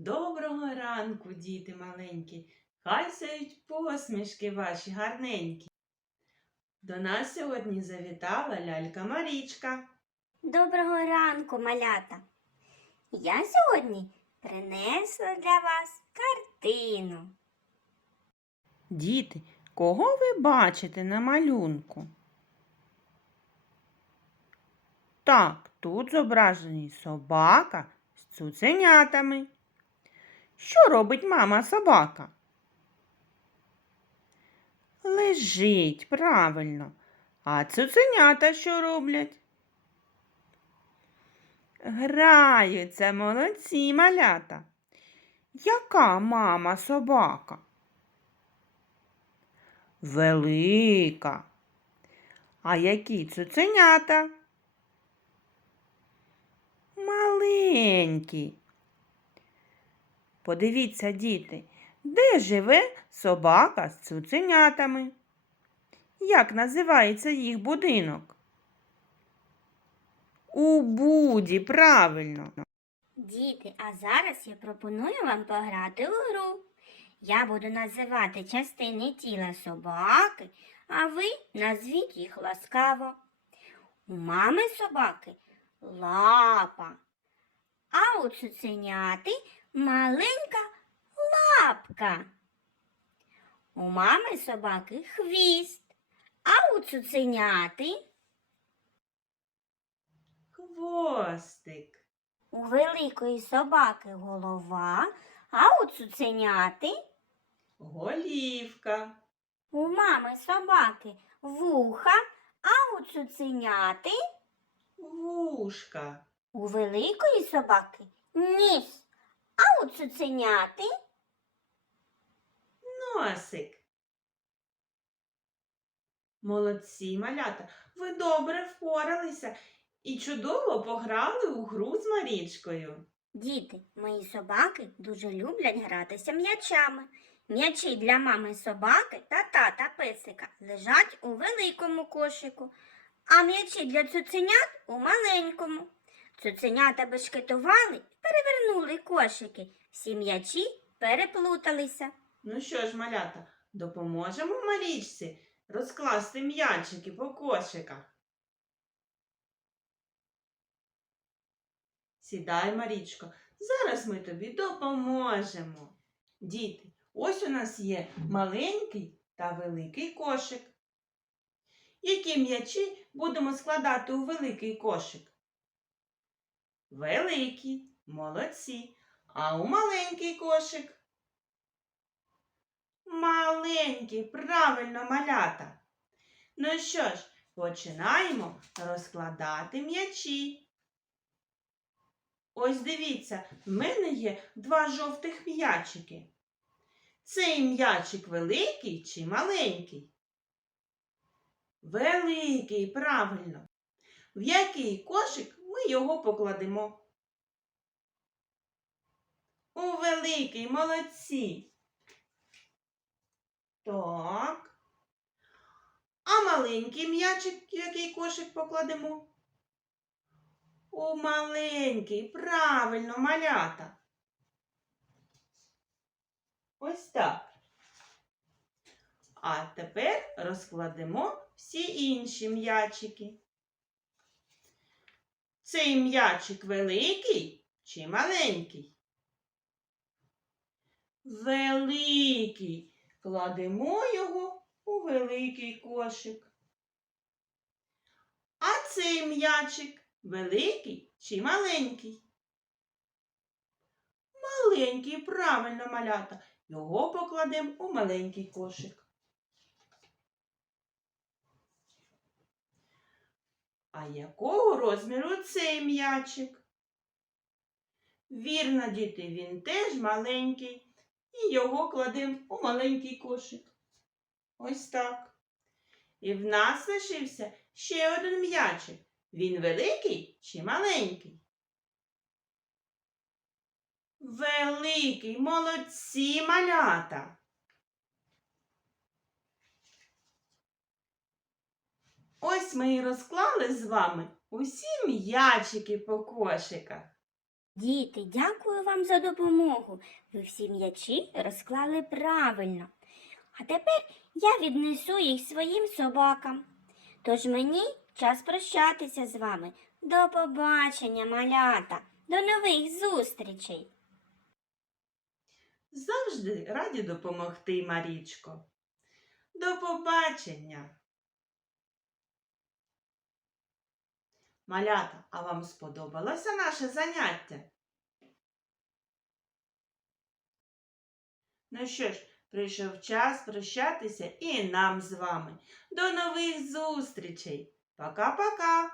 Доброго ранку, діти маленькі, хай сяють посмішки ваші гарненькі. До нас сьогодні завітала лялька Марічка. Доброго ранку, малята! Я сьогодні принесла для вас картину. Діти, кого ви бачите на малюнку? Так, тут зображений собака з цуценятами. Що робить мама собака? Лежить правильно. А цуценята що роблять? Граються молодці малята. Яка мама собака? Велика. А які цуценята? Маленькі. Подивіться, діти, де живе собака з цуценятами? Як називається їх будинок? У буді, правильно. Діти, а зараз я пропоную вам пограти у гру. Я буду називати частини тіла собаки, а ви назвіть їх ласкаво. У мами собаки лапа, а у цуценяти маленька лапка. У мами собаки хвіст, а у цуценяти Хвостик. у великої собаки голова, а у цуценяти Голівка. у мами собаки вуха, а у цуценяти Вушка. у великої собаки ніс, а у цуценяти Носик. Молодці, малята, ви добре впоралися і чудово пограли у гру з Марічкою. Діти, мої собаки дуже люблять гратися м'ячами. М'ячі для мами собаки та тата песика лежать у великому кошику, а м'ячі для цуценят у маленькому. Цуценята бешкетували перевернули кошики. Всі м'ячі переплуталися. Ну що ж, малята, допоможемо Марічці розкласти м'ячики по кошиках. Сідай, Марічко, зараз ми тобі допоможемо. Діти, ось у нас є маленький та великий кошик. Які м'ячі будемо складати у великий кошик? Великі, молодці. А у маленький кошик? Маленький, правильно малята. Ну що ж, починаємо розкладати м'ячі. Ось дивіться, в мене є два жовтих м'ячики. Цей м'ячик великий чи маленький? Великий, правильно. В який кошик ми його покладемо? У великий, молодці. Так. А маленький м'ячик, який кошик покладемо? У маленький, правильно, малята. Ось так. А тепер розкладемо всі інші м'ячики. Цей м'ячик великий чи маленький? Великий. Кладемо його у великий кошик. А цей м'ячик великий чи маленький? Маленький, правильно, малята. Його покладемо у маленький кошик. А якого розміру цей м'ячик? Вірно, діти, він теж маленький. І його кладемо у маленький кошик. Ось так. І в нас лишився ще один м'ячик. Він великий чи маленький? Великий, молодці малята. Ось ми і розклали з вами усі м'ячики по кошиках. Діти, дякую вам за допомогу. Ви всі м'ячі розклали правильно. А тепер я віднесу їх своїм собакам. Тож мені час прощатися з вами. До побачення, малята. До нових зустрічей. Завжди раді допомогти, Марічко. До побачення. Малята, а вам сподобалося наше заняття? Ну що ж, прийшов час прощатися і нам з вами. До нових зустрічей. Пока-пока.